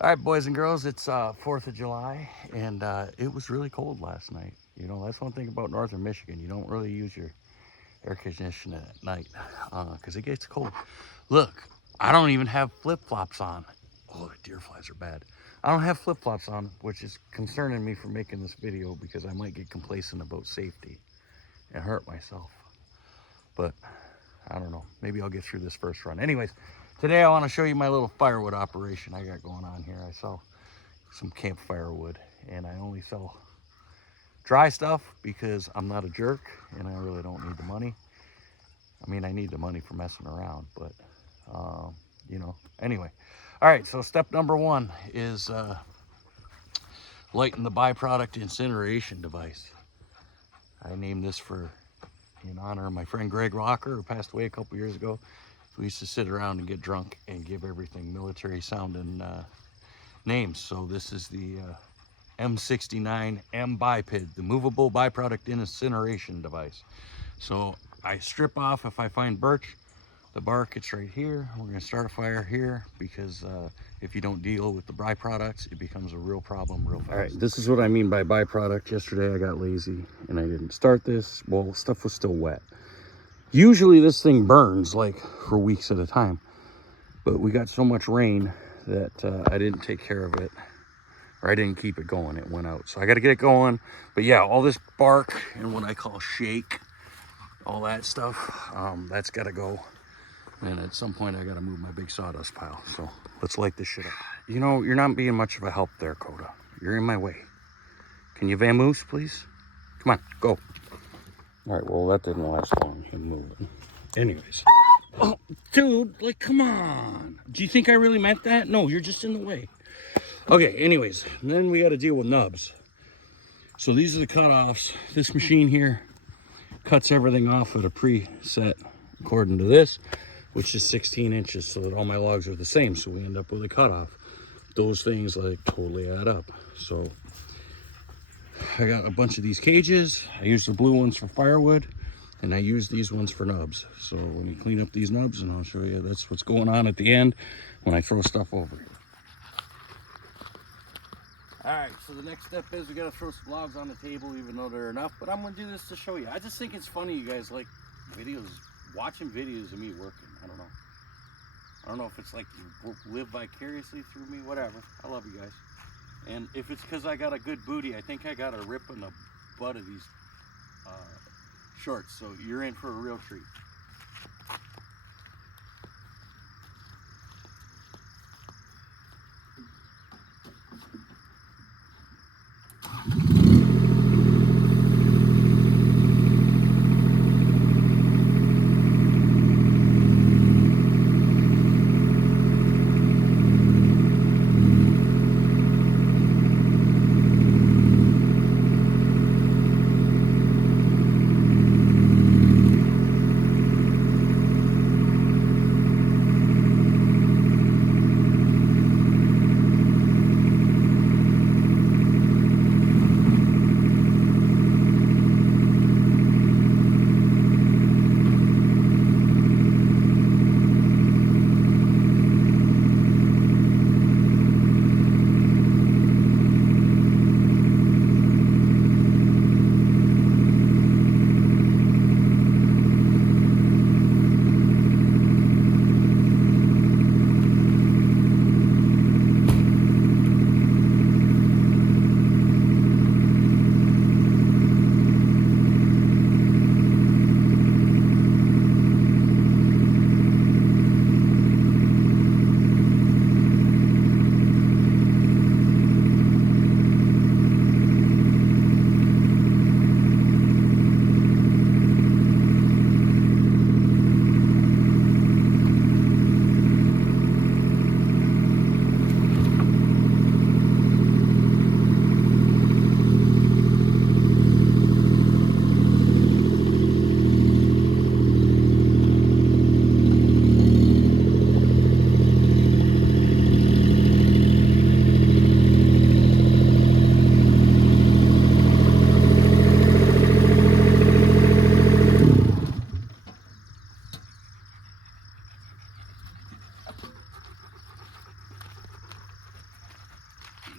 All right, boys and girls, it's 4th of July, and it was really cold last night. You know, that's one thing about northern Michigan. You don't really use your air conditioning at night because it gets cold. Look, I don't even have flip-flops on. Oh, the deer flies are bad. I don't have flip-flops on, which is concerning me for making this video because I might get complacent about safety and hurt myself. But I don't know. Maybe I'll get through this first run. Anyways, today I want to show you my little firewood operation I got going on here. I sell some campfire wood, and I only sell dry stuff because I'm not a jerk and I really don't need the money. I mean, I need the money for messing around, but you know, anyway. All right, so step number one is lighting the byproduct incineration device. I named this in honor of my friend Greg Rocker, who passed away a couple years ago. We used to sit around and get drunk and give everything military sounding names. So this is the M69 M Biped, the movable byproduct incineration device. So I strip off if I find birch. The bark, it's right here. We're gonna start a fire here because if you don't deal with the byproducts, it becomes a real problem real fast. All right, this is what I mean by byproduct. Yesterday I got lazy and I didn't start this. Well, stuff was still wet. Usually this thing burns like for weeks at a time, but we got so much rain that I didn't take care of it, or I didn't keep it going. It went out, so I got to get it going. But yeah, all this bark and what I call shake, all that stuff, that's got to go. And at some point I got to move my big sawdust pile. So let's light this shit up. You know, you're not being much of a help there, Coda. You're in my way. Can you vamoose, please? Come on, go. All right, well, that didn't last long, him moving. Anyways. Oh, dude, like, come on. Do you think I really meant that? No, you're just in the way. Okay, anyways, then we got to deal with nubs. So these are the cutoffs. This machine here cuts everything off at a preset according to this, which is 16 inches, so that all my logs are the same. So we end up with a cutoff. Those things like totally add up. So I got a bunch of these cages. I use the blue ones for firewood, and I use these ones for nubs. So let me clean up these nubs and I'll show you that's what's going on at the end when I throw stuff over here. All right, so the next step is we gotta throw some logs on the table, even though there are enough, but I'm gonna do this to show you. I just think it's funny you guys like videos, watching videos of me working. I don't know. I don't know if it's like you live vicariously through me, whatever. I love you guys. And if it's because I got a good booty, I think I got a rip in the butt of these shorts, so you're in for a real treat.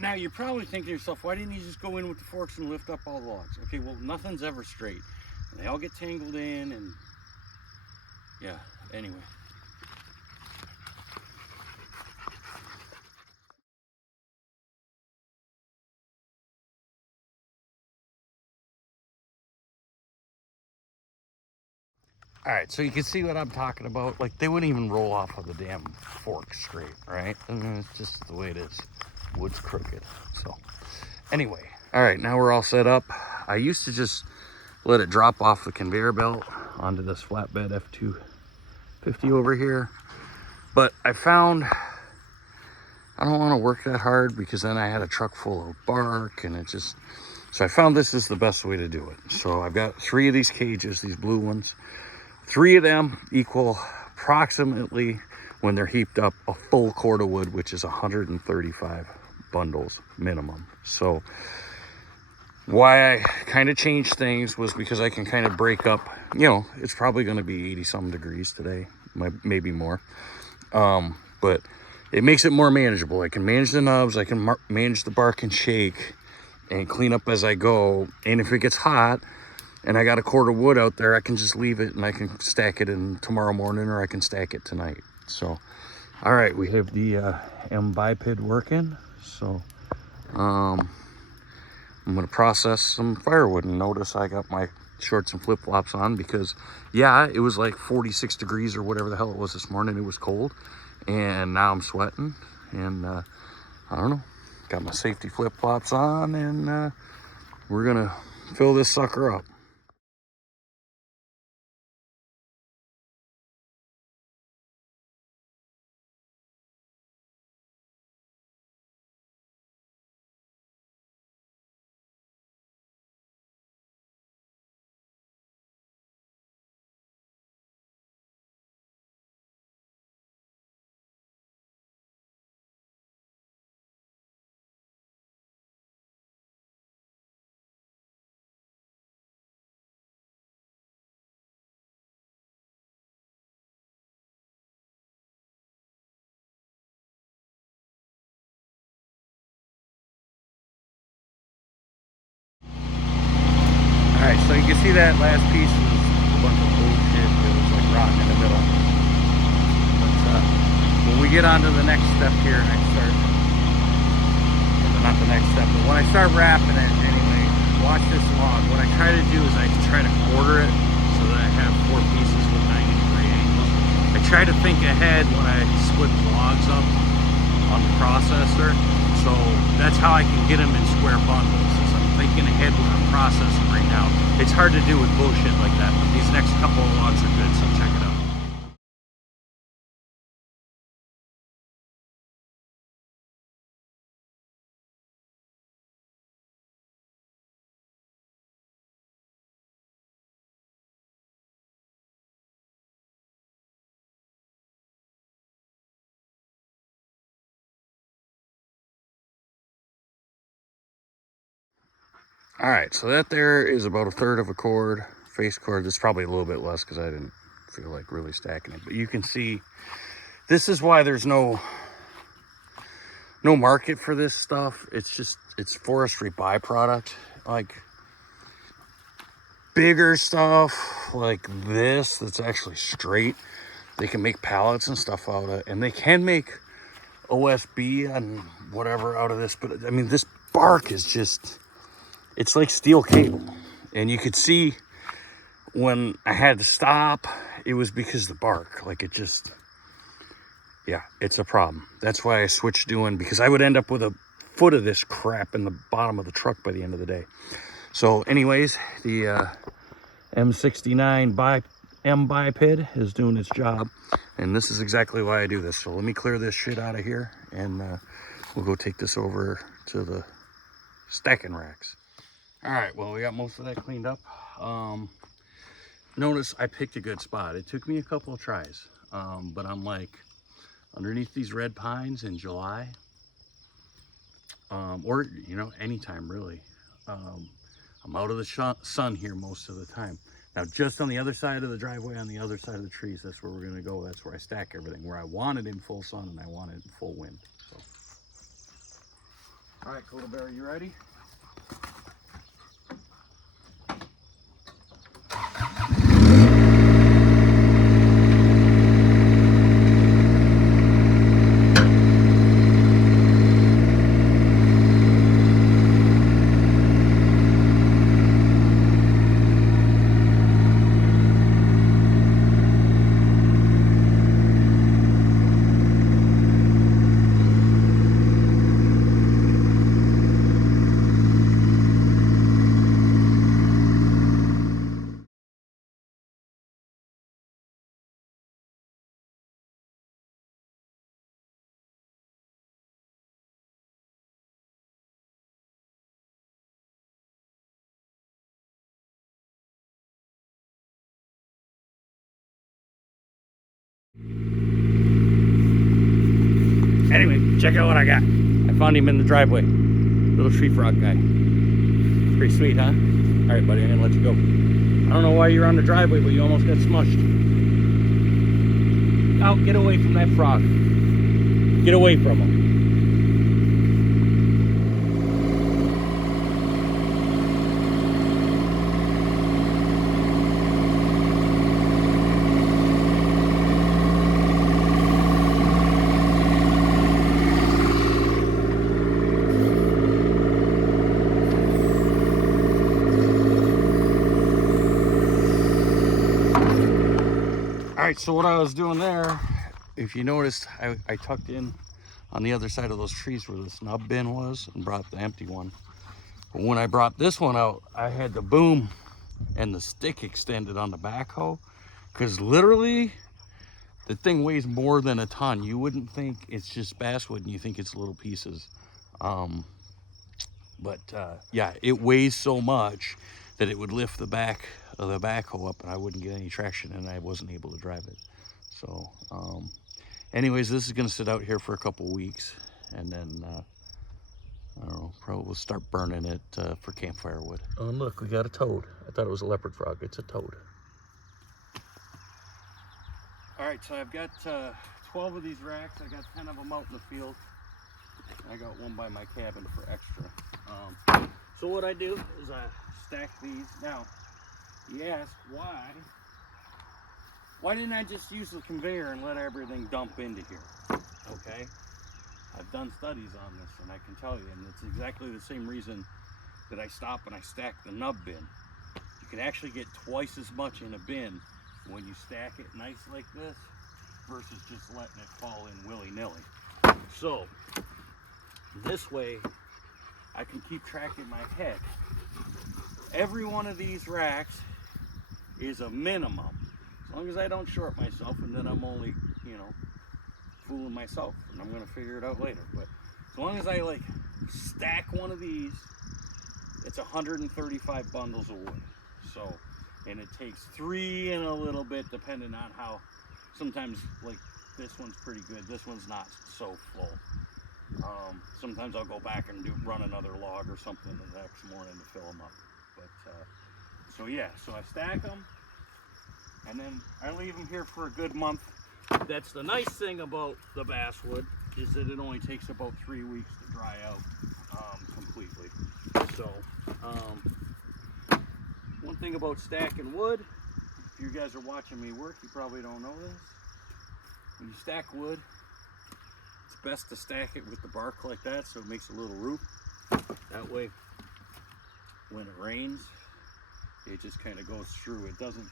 Now you're probably thinking to yourself, why didn't you just go in with the forks and lift up all the logs? Okay, well, nothing's ever straight. And they all get tangled in, and yeah, anyway. All right, so you can see what I'm talking about. Like, they wouldn't even roll off of the damn fork straight, right? And it's just the way it is. Wood's crooked. So anyway, all right, now we're all set up. I used to just let it drop off the conveyor belt onto this flatbed F250 over here. But I found I don't want to work that hard, because then I had a truck full of bark, and it just, so I found this is the best way to do it. So I've got 3 of these cages, these blue ones. 3 of them equal approximately, when they're heaped up, a full cord of wood, which is 135 bundles minimum. So why I kind of changed things was because I can kind of break up, you know, it's probably going to be 80 some degrees today, maybe more. But it makes it more manageable. I can manage the nubs, I can manage the bark and shake and clean up as I go. And if it gets hot and I got a cord of wood out there, I can just leave it and I can stack it in tomorrow morning, or I can stack it tonight. So, all right, we have the M biped working. So, I'm gonna process some firewood, and notice I got my shorts and flip-flops on because, yeah, it was like 46 degrees or whatever the hell it was this morning. It was cold, and now I'm sweating, and I don't know, got my safety flip-flops on, and we're gonna fill this sucker up. All right, so you can see that last piece was a bunch of bullshit. It was like rotten in the middle. But when we get on to the next step here, and I start, not the next step, but when I start wrapping it anyway, watch this log. What I try to do is I try to quarter it so that I have 4 pieces with 90-degree angles. I try to think ahead when I split the logs up on the processor. So that's how I can get them in square bundles. Thinking ahead when I'm processing right now. It's hard to do with bullshit like that, but these next couple of logs are good, so check it out. All right, so that there is about 1/3 of a cord, face cord. It's probably a little bit less because I didn't feel like really stacking it, but you can see this is why there's no market for this stuff. It's just, it's forestry byproduct. Like bigger stuff like this that's actually straight, they can make pallets and stuff out of it, and they can make OSB and whatever out of this, but I mean, this bark is just, it's like steel cable. And you could see when I had to stop, it was because the bark, like it just, yeah, it's a problem. That's why I switched doing, because I would end up with a foot of this crap in the bottom of the truck by the end of the day. So anyways, the M69 M biped is doing its job, and this is exactly why I do this. So let me clear this shit out of here, and we'll go take this over to the stacking racks. All right, well, we got most of that cleaned up. Notice I picked a good spot. It took me a couple of tries, but I'm like underneath these red pines in July, or you know, anytime really. I'm out of the sun here most of the time. Now, just on the other side of the driveway, on the other side of the trees, that's where we're gonna go. That's where I stack everything, where I want it in full sun and I want it in full wind. So, All right, Coda Bear, you ready? Anyway, check out what I got. I found him in the driveway. Little tree frog guy. Pretty sweet, huh? All right, buddy, I'm gonna let you go. I don't know why you're on the driveway, but you almost got smushed. Oh, get away from that frog. Get away from him. All right, so what I was doing there, if you noticed, I tucked in on the other side of those trees where the snub bin was and brought the empty one. But when I brought this one out, I had the boom and the stick extended on the backhoe, because literally the thing weighs more than a ton. You wouldn't think it's just basswood and you think it's little pieces. Yeah, it weighs so much that it would lift the back of the backhoe up and I wouldn't get any traction and I wasn't able to drive it. So anyways, this is gonna sit out here for a couple weeks and then I don't know, probably we'll start burning it for campfire wood. Oh, look, we got a toad. I thought it was a leopard frog. It's a toad. All right, so I've got 12 of these racks. I got 10 of them out in the field. I got one by my cabin for extra. So what I do is I stack these. Now, you ask why didn't I just use the conveyor and let everything dump into here? Okay, I've done studies on this and I can tell you, and it's exactly the same reason that I stop and I stack the nub bin. You can actually get twice as much in a bin when you stack it nice like this versus just letting it fall in willy-nilly. So this way I can keep track in my head. Every one of these racks is a minimum, as long as I don't short myself, and then I'm only, you know, fooling myself, and I'm gonna figure it out later. But as long as I like stack one of these, it's 135 bundles of wood. So, and it takes 3 and a little bit, depending on how. Sometimes like this one's pretty good, this one's not so full. Sometimes I'll go back and run another log or something the next morning to fill them up. But so yeah, so I stack them and then I leave them here for a good month. That's the nice thing about the basswood, is that it only takes about 3 weeks to dry out completely. So one thing about stacking wood, if you guys are watching me work, you probably don't know this. When you stack wood, it's best to stack it with the bark like that, so it makes a little roof. That way, when it rains, it just kind of goes through. It doesn't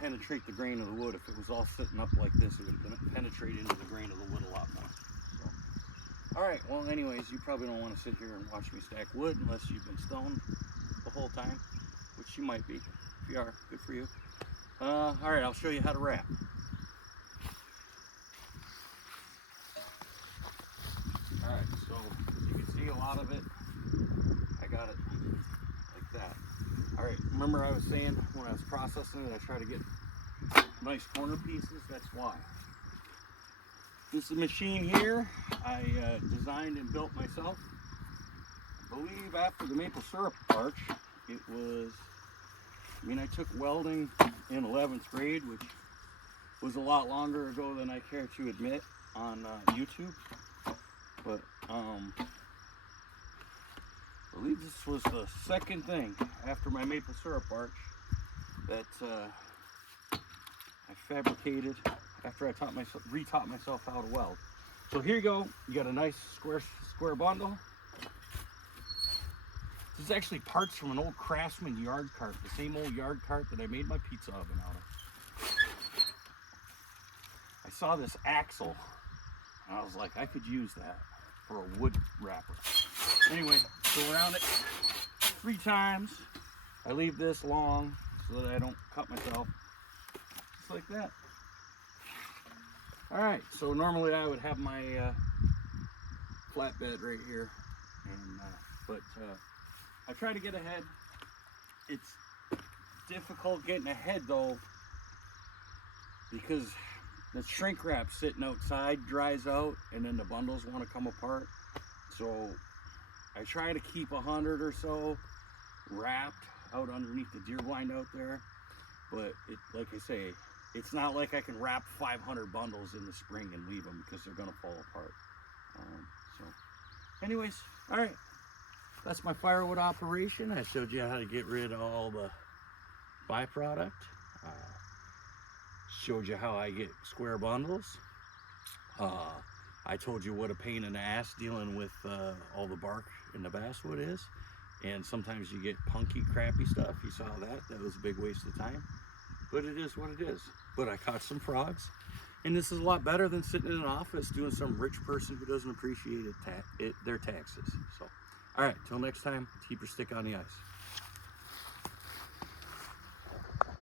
penetrate the grain of the wood. If it was all sitting up like this, it would penetrate into the grain of the wood a lot more. So, all right, well, anyways, you probably don't want to sit here and watch me stack wood unless you've been stoned the whole time, which you might be. If you are, good for you. All right, I'll show you how to wrap. All right, so you can see a lot of it. I got it like that. All right, remember I was saying when I was processing it, I try to get nice corner pieces. That's why. This machine here, I designed and built myself. I believe after the maple syrup arch, it was, I mean, I took welding in 11th grade, which was a lot longer ago than I care to admit on YouTube. But I believe this was the second thing after my maple syrup arch that I fabricated after I retaught myself how to weld. So here you go. You got a nice square bundle. This is actually parts from an old Craftsman yard cart, the same old yard cart that I made my pizza oven out of. I saw this axle and I was like, I could use that for a wood wrapper. Anyway, go around it 3 times. I leave this long so that I don't cut myself. Just like that. All right, so normally I would have my flatbed right here, and but I try to get ahead. It's difficult getting ahead though, because the shrink wrap sitting outside dries out and then the bundles want to come apart. So I try to keep 100 or so wrapped out underneath the deer blind out there, but like I say, it's not like I can wrap 500 bundles in the spring and leave them, because they're gonna fall apart. So anyways, all right, that's my firewood operation. I showed you how to get rid of all the byproduct. Showed you how I get square bundles. I told you what a pain in the ass dealing with all the bark in the basswood is, and sometimes you get punky, crappy stuff. You saw that. That was a big waste of time, but it is what it is. But I caught some frogs, and this is a lot better than sitting in an office doing some rich person who doesn't appreciate their taxes. So, all right, till next time, keep your stick on the ice.